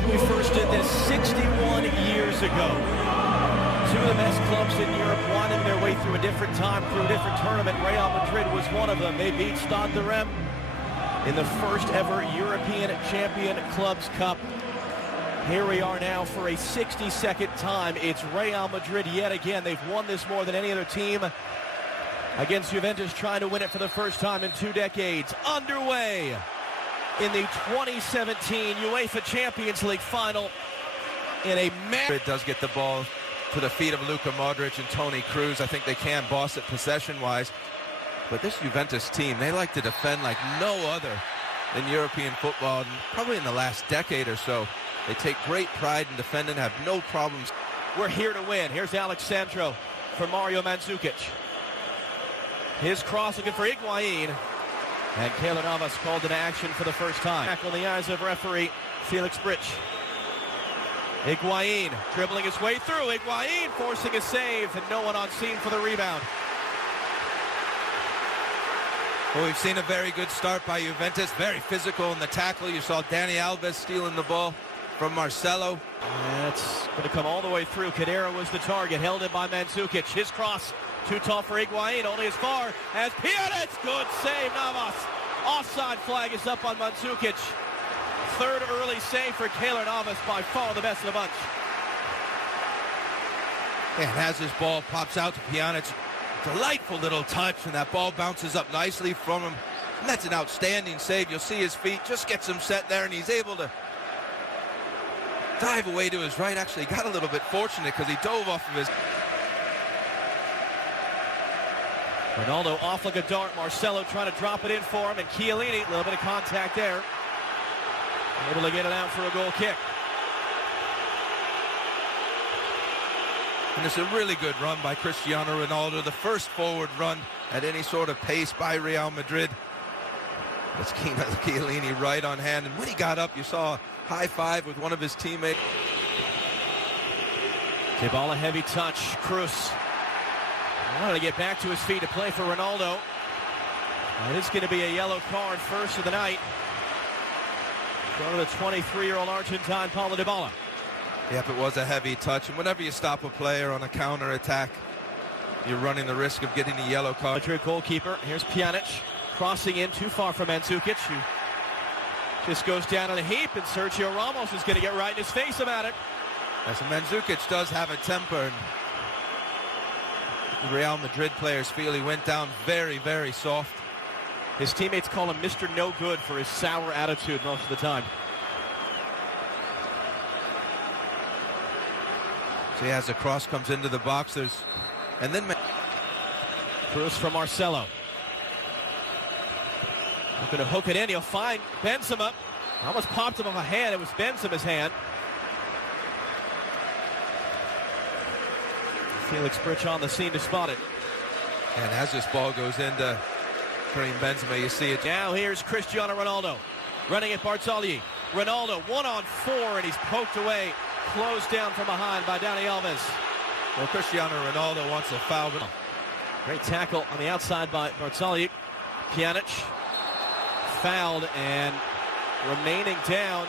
Cup. We first did this 61 years ago. Two of the best clubs in Europe winding their way through a different time, through a different tournament. Real Madrid was one of them. They beat Stade de Reims in the first ever European Champion Clubs Cup. Here we are now for a 62nd time. It's Real Madrid yet again. They've won this more than any other team against Juventus, trying to win it for the first time in 2 decades. Underway in the 2017 UEFA Champions League final in a Madrid does get the ball to the feet of Luka Modric and Toni Kroos. I think they can boss it possession-wise. But this Juventus team, they like to defend like no other in European football, and probably in the last decade or so. They take great pride in defending, have no problems. We're here to win. Here's Alexandro for Mario Mandzukic. His cross looking for Higuain. And Keylor Navas called into action for the first time. Back on the eyes of referee Felix Brych. Higuain dribbling his way through. Higuain forcing a save, and no one on scene for the rebound. Well, we've seen a very good start by Juventus. Very physical in the tackle. You saw Dani Alves stealing the ball from Marcelo. That's going to come all the way through. Kadira was the target, held in by Mandzukic. His cross too tall for Higuain, only as far as Pjanic. Good save, Navas. Offside flag is up on Mandzukic. Third early save for Keylor Navas, by far the best of the bunch. And as this ball pops out to Pjanic, delightful little touch, and that ball bounces up nicely from him. And that's an outstanding save. You'll see his feet, just gets him set there, and he's able to dive away to his right. Actually got a little bit fortunate because he dove off of his... Ronaldo off like a dart. Marcelo trying to drop it in for him, and Chiellini, a little bit of contact there. Able to get it out for a goal kick. And it's a really good run by Cristiano Ronaldo. The first forward run at any sort of pace by Real Madrid. That's Chiellini right on hand. And when he got up, you saw a high five with one of his teammates. Dybala heavy touch. Kroos wanted to get back to his feet to play for Ronaldo. It is going to be a yellow card first of the night. Go to the 23-year-old Argentine, Paulo Dybala. Yep, it was a heavy touch. And whenever you stop a player on a counter-attack, you're running the risk of getting a yellow card. Madrid goalkeeper. Here's Pjanic crossing in too far from Mandzukic, who just goes down on a heap, and Sergio Ramos is going to get right in his face about it. As Mandzukic does have a temper, and the Real Madrid players feel he went down very, very soft. His teammates call him Mr. No Good for his sour attitude most of the time. So as the cross comes into the box, and then Kroos from Marcelo. Not going to hook it in. He'll find Benzema. Almost popped him off a hand. It was Benzema's hand. Felix Brych on the scene to spot it. And as this ball goes into Karim Benzema, you see it. Now here's Cristiano Ronaldo running at Barzagli. Ronaldo 1-on-4, and he's poked away, closed down from behind by Dani Alves. Well, Cristiano Ronaldo wants a foul. Great tackle on the outside by Barzagli. Pjanic fouled and remaining down.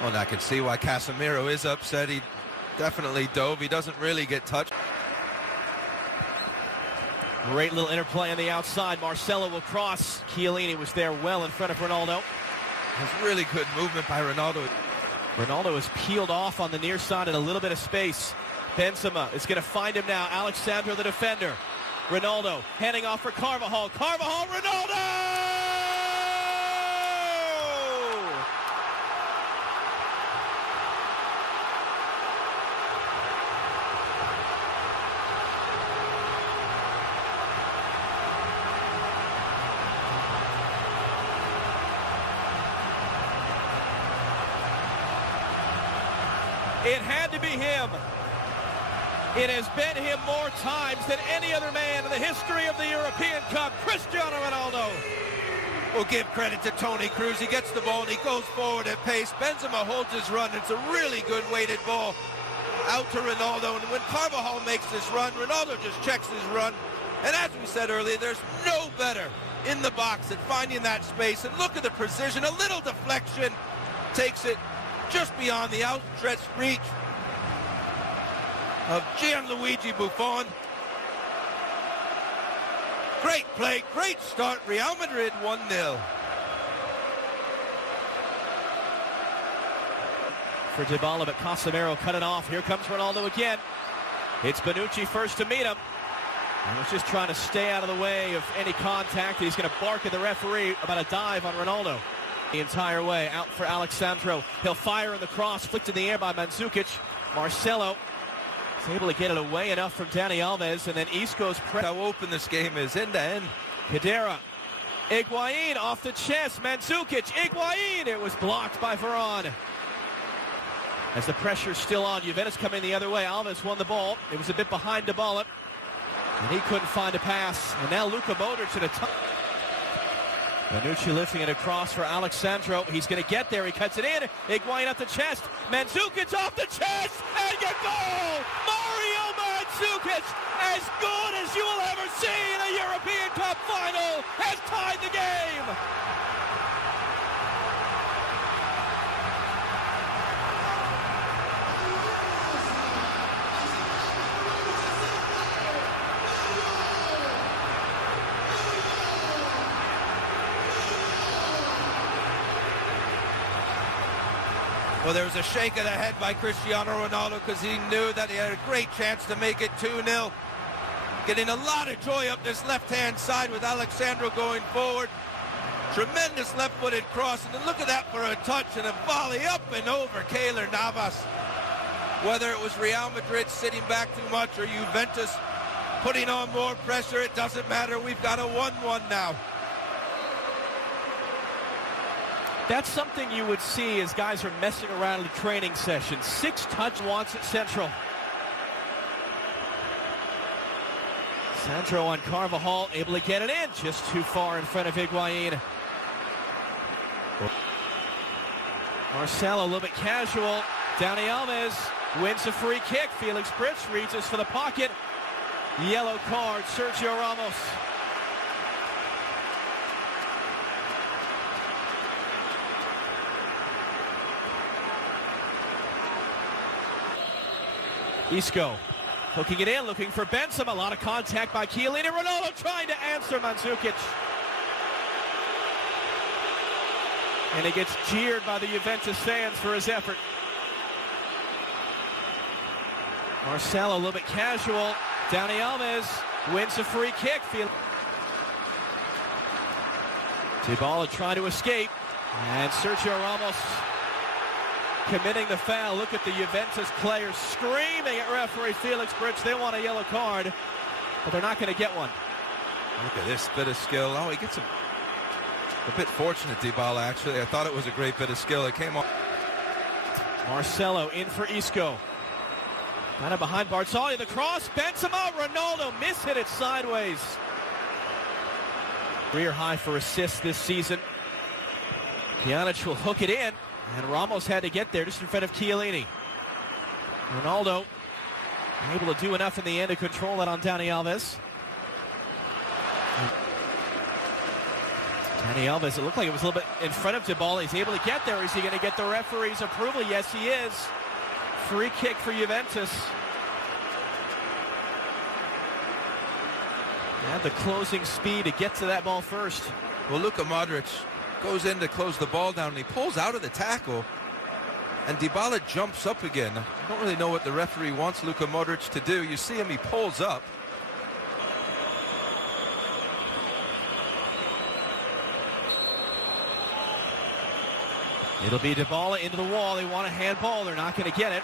Well, and I can see why Casemiro is upset. He definitely dove. He doesn't really get touched. Great little interplay on the outside. Marcelo will cross. Chiellini was there well in front of Ronaldo. There's really good movement by Ronaldo. Ronaldo is peeled off on the near side in a little bit of space. Benzema is going to find him now. Alexandro, the defender. Ronaldo heading off for Carvajal. Carvajal, Ronaldo! It had to be him. It has been him more times than any other man in the history of the European Cup. Cristiano Ronaldo. We'll give credit to Toni Kroos. He gets the ball and he goes forward at pace. Benzema holds his run. It's a really good weighted ball out to Ronaldo. And when Carvajal makes this run, Ronaldo just checks his run And as we said earlier, there's no better in the box at finding that space. And look at the precision, a little deflection takes it just beyond the outstretched reach of Gianluigi Buffon. Great play, great start. Real Madrid 1-0. For Dybala, but Casemiro cut it off. Here comes Ronaldo again. It's Bonucci first to meet him. And was just trying to stay out of the way of any contact. He's going to bark at the referee about a dive on Ronaldo. The entire way out for Alexandro. He'll fire in the cross, flicked in the air by Mandzukic. Marcelo is able to get it away enough from Dani Alves, and then Isco's press. How open this game is, end to end. Khedira. Higuain off the chest. Mandzukic. Higuain. It was blocked by Varane. As the pressure's still on, Juventus coming the other way. Alves won the ball. It was a bit behind Dybala, and he couldn't find a pass. And now Luka Modric at a time. Bonucci lifting it across for Alexandro. He's going to get there. He cuts it in. Higuain up the chest. Mandzukic off the chest. And a goal! Mario Mandzukic, as good as you will ever see in a European Cup final, has tied the game. Well, there was a shake of the head by Cristiano Ronaldo because he knew that he had a great chance to make it 2-0. Getting a lot of joy up this left-hand side with Alexandro going forward. Tremendous left-footed cross, and then look at that for a touch and a volley up and over Keylor Navas. Whether it was Real Madrid sitting back too much or Juventus putting on more pressure, it doesn't matter. We've got a 1-1 now. That's something you would see as guys are messing around in the training session. 6 touch wants it central. Sandro on Carvajal, able to get it in, just too far in front of Higuain. Marcelo a little bit casual. Dani Alves wins a free kick. Felix Brits reaches for the pocket. Yellow card, Sergio Ramos. Isco hooking it in, looking for Benzema. A lot of contact by Chiellini. Ronaldo trying to answer Mandzukic. And he gets jeered by the Juventus fans for his effort. Marcelo a little bit casual. Dani Alves wins a free kick. Dybala trying to escape. And Sergio Ramos committing the foul. Look at the Juventus players screaming at referee Felix Brits. They want a yellow card, but they're not going to get one. Look at this bit of skill. Oh, he gets a bit fortunate, Dybala, actually. I thought it was a great bit of skill. It came off. Marcelo in for Isco. Kind of behind Barzagli. The cross. Benzema. Ronaldo mishit it sideways. Career high for assists this season. Pjanic will hook it in. And Ramos had to get there just in front of Chiellini. Ronaldo able to do enough in the end to control that on Dani Alves. Dani Alves, it looked like it was a little bit in front of Dybala. He's able to get there. Is he going to get the referee's approval? Yes, he is. Free kick for Juventus. And the closing speed to get to that ball first. Well, Luka Modric goes in to close the ball down, and he pulls out of the tackle, and Dybala jumps up again. I don't really know what the referee wants Luka Modric to do. You see him, he pulls up. It'll be Dybala into the wall. They want a handball. They're not going to get it.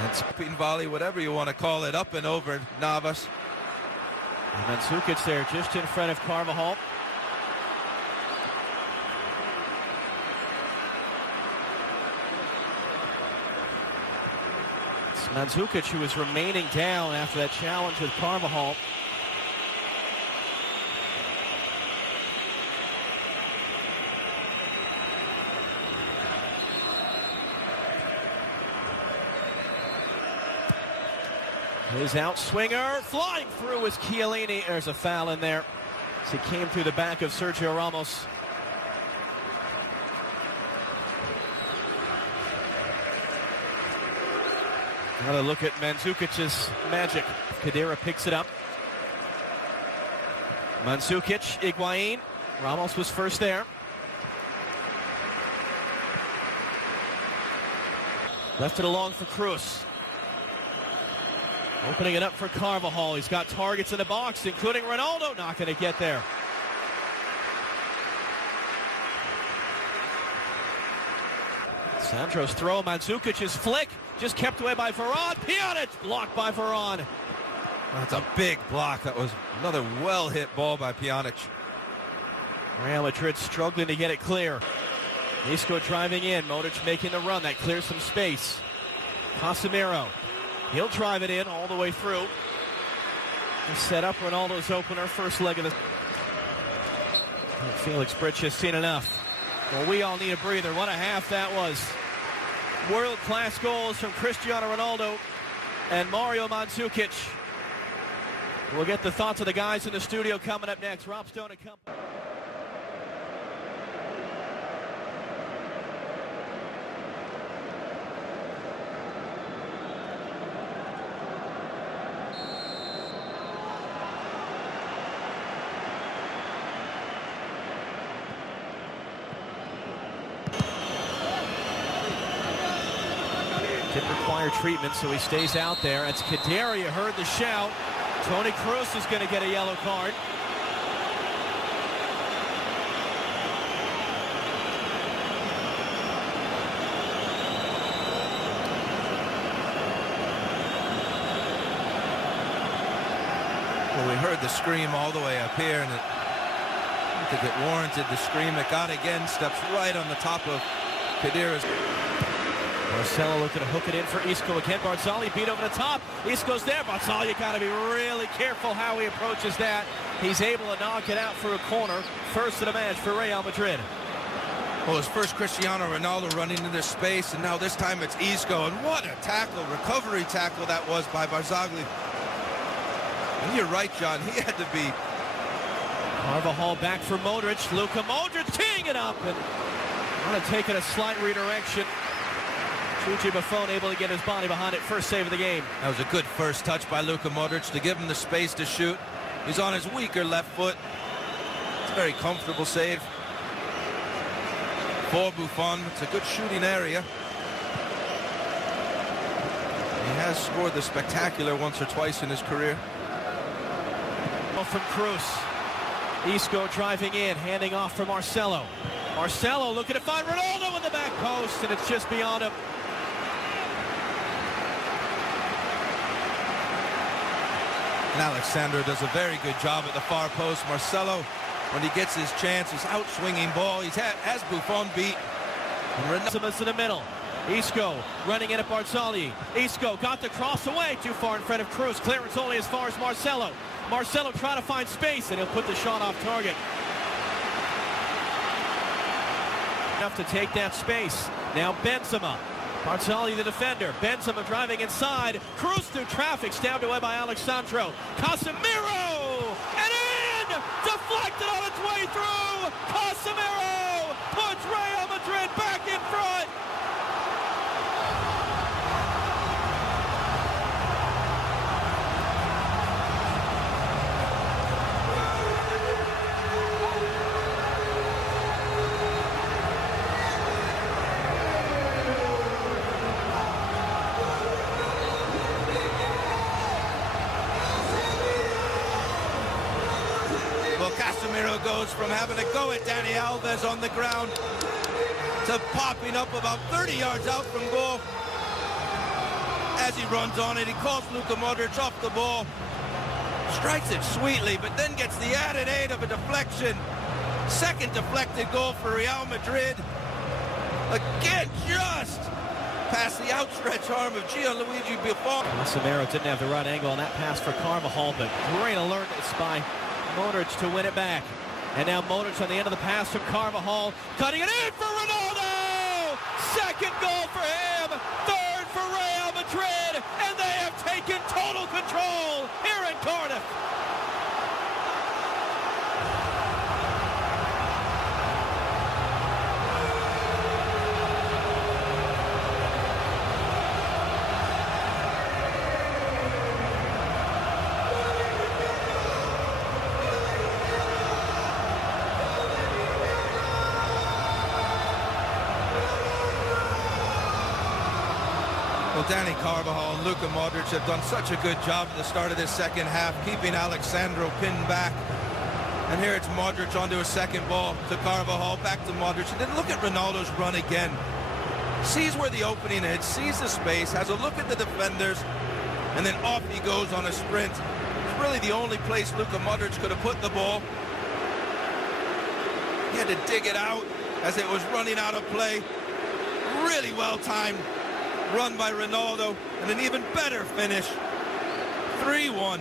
And spin volley, whatever you want to call it, up and over Navas. And Mandzukic there just in front of Carvajal. It's Mandzukic who is remaining down after that challenge with Carvajal. His outswinger flying through is Chiellini. There's a foul in there as he came through the back of Sergio Ramos. Another look at Mandzukic's magic. Khedira picks it up. Mandzukic, Higuain. Ramos was first there. Left it along for Cruz. Opening it up for Carvajal. He's got targets in the box, including Ronaldo. Not going to get there. Sandro's throw, Mandzukic's flick, just kept away by Varane. Pjanic blocked by Varane. That's a big block. That was another well-hit ball by Pjanic. Real Madrid struggling to get it clear. Isco driving in, Modric making the run. That clears some space. Casemiro, he'll drive it in all the way through. He set up Ronaldo's opener, first leg of the... Felix Brych has seen enough. Well, we all need a breather. What a half that was. World-class goals from Cristiano Ronaldo and Mario Mandzukic. We'll get the thoughts of the guys in the studio coming up next. Rob Stone and company. Didn't require treatment, so he stays out there. It's Khedira, you heard the shout. Toni Kroos is going to get a yellow card. Well, we heard the scream all the way up here, and I think it warranted the scream. It got again, steps right on the top of Khedira's. Marcelo looking to hook it in for Isco again. Barzagli beat over the top. Isco's there. Barzagli, you got to be really careful how he approaches that. He's able to knock it out for a corner. First of the match for Real Madrid. Well, his first Cristiano Ronaldo running into space, and now this time it's Isco. And what a tackle, recovery tackle that was by Barzagli. And you're right, John. He had to be. Carvajal back for Modric. Luka Modric teeing it up and want to take it a slight redirection. Chuchi Buffon able to get his body behind it. First save of the game. That was a good first touch by Luka Modric to give him the space to shoot. He's on his weaker left foot. It's a very comfortable save for Buffon. It's a good shooting area. He has scored the spectacular once or twice in his career. From Cruz. Isco driving in, handing off for Marcelo. Marcelo looking to find Ronaldo in the back post, and it's just beyond him. And Alexander does a very good job at the far post. Marcelo, when he gets his chance, his out-swinging ball, has Buffon beat. Ronaldo's in the middle. Isco running in at Barzagli. Isco got the cross away, too far in front of Cruz. Clearance only as far as Marcelo. Marcelo trying to find space, and he'll put the shot off target. Enough to take that space. Now Benzema. Barzagli the defender. Benzema driving inside. Cruz through traffic, stabbed away by Alexandro. Casemiro! And in! Deflected on its way through! Casemiro puts Real Madrid back in front! Casemiro goes from having to go at Dani Alves on the ground to popping up about 30 yards out from goal. As he runs on it, he calls Luka Modric off the ball, strikes it sweetly, but then gets the added aid of a deflection. Second deflected goal for Real Madrid. Again, just past the outstretched arm of Gianluigi Buffon. Casemiro didn't have the right angle on that pass for Carvajal, but great alertness by Modric to win it back. And now Modric on the end of the pass from Carvajal, cutting it in for Ronaldo! Second goal for him, third for Real Madrid, and they have taken total control control here in Cardiff. Well, Danny Carvajal and Luka Modric have done such a good job at the start of this second half, keeping Alexandro pinned back. And here it's Modric onto a second ball to Carvajal, back to Modric. And then look at Ronaldo's run again. Sees where the opening is, sees the space, has a look at the defenders, and then off he goes on a sprint. It's really the only place Luka Modric could have put the ball. He had to dig it out as it was running out of play. Really well timed run by Ronaldo, and an even better finish. 3-1.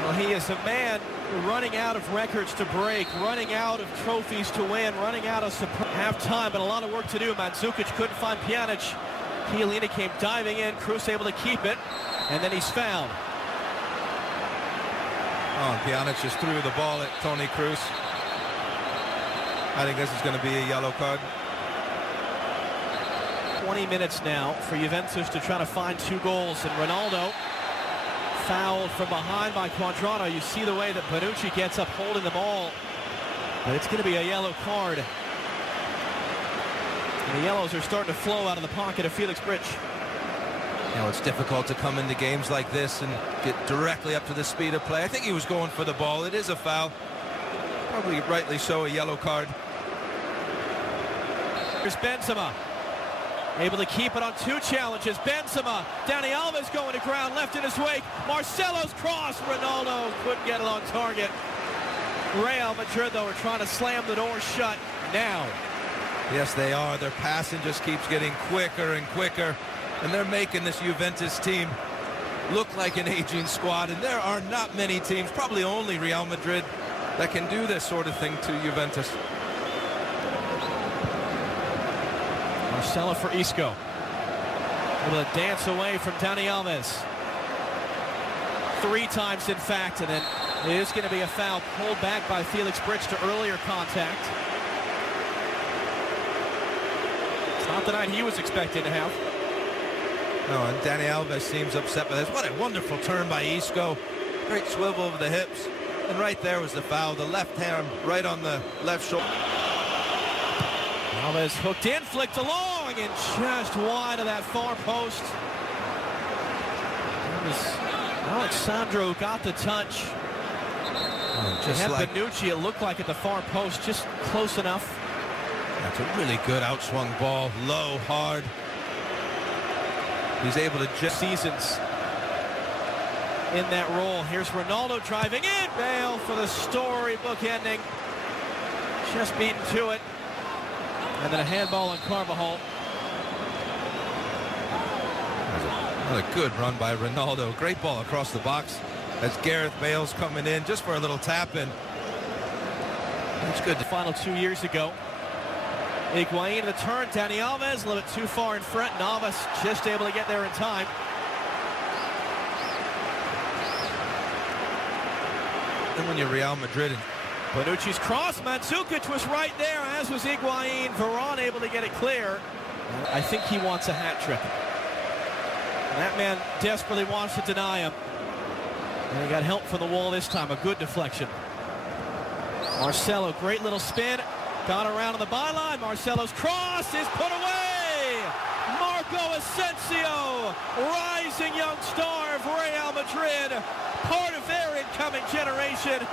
Well, he is a man running out of records to break, running out of trophies to win, running out of half-time, but a lot of work to do. Mandzukic couldn't find Pjanic. Chiellini came diving in, Kroos able to keep it, and then he's fouled. Oh, Pjanic just threw the ball at Toni Kroos. I think this is going to be a yellow card. 20 minutes now for Juventus to try to find 2 goals, and Ronaldo fouled from behind by Cuadrado. You see the way that Bonucci gets up holding the ball, but it's going to be a yellow card. And the yellows are starting to flow out of the pocket of Felix Brych. You know, it's difficult to come into games like this and get directly up to the speed of play. I think he was going for the ball. It is a foul. Probably rightly so, a yellow card. Here's Benzema, able to keep it on 2 challenges. Benzema, Dani Alves going to ground, left in his wake. Marcelo's cross, Ronaldo couldn't get it on target. Real Madrid, though, are trying to slam the door shut now. Yes, they are. Their passing just keeps getting quicker and quicker, and they're making this Juventus team look like an aging squad, and there are not many teams, probably only Real Madrid, that can do this sort of thing to Juventus. Marcelo for Isco. Able to dance away from Dani Alves. 3 times, in fact, and then it is going to be a foul pulled back by Felix Brych to earlier contact. It's not the night he was expecting to have. No, and Dani Alves seems upset with this. What a wonderful turn by Isco. Great swivel over the hips. And right there was the foul. The left hand right on the left shoulder. Alves hooked in, flicked along, and just wide of that far post. Alexandro got the touch. Just had like Bonucci, it looked like at the far post, just close enough. That's a really good outswung ball, low, hard. He's able to just seasons in that role. Here's Ronaldo driving in. Bale for the storybook ending. Just beaten to it. And then a handball on Carvajal. Another good run by Ronaldo. Great ball across the box as Gareth Bale's coming in just for a little tap in. That's good. The final 2 years ago. Higuain in the turn. Dani Alves a little bit too far in front. Navas just able to get there in time. And when you're Real Madrid, Bonucci's cross. Mandzukic was right there, as was Higuain. Varane able to get it clear. I think he wants a hat trick. And that man desperately wants to deny him. And he got help from the wall this time. A good deflection. Marcelo, great little spin. Got around on the byline. Marcelo's cross is put away. Marco Asensio, rising young star of Real Madrid, part of their incoming generation.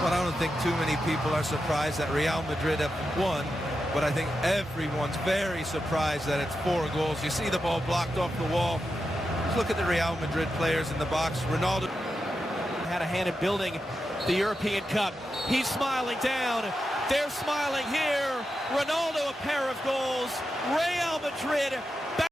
Well, I don't think too many people are surprised that Real Madrid have won, but I think everyone's very surprised that it's 4 goals. You see the ball blocked off the wall. Just look at the Real Madrid players in the box. Ronaldo had a hand in building the European Cup. He's smiling down. They're smiling here. Ronaldo, a pair of goals. Real Madrid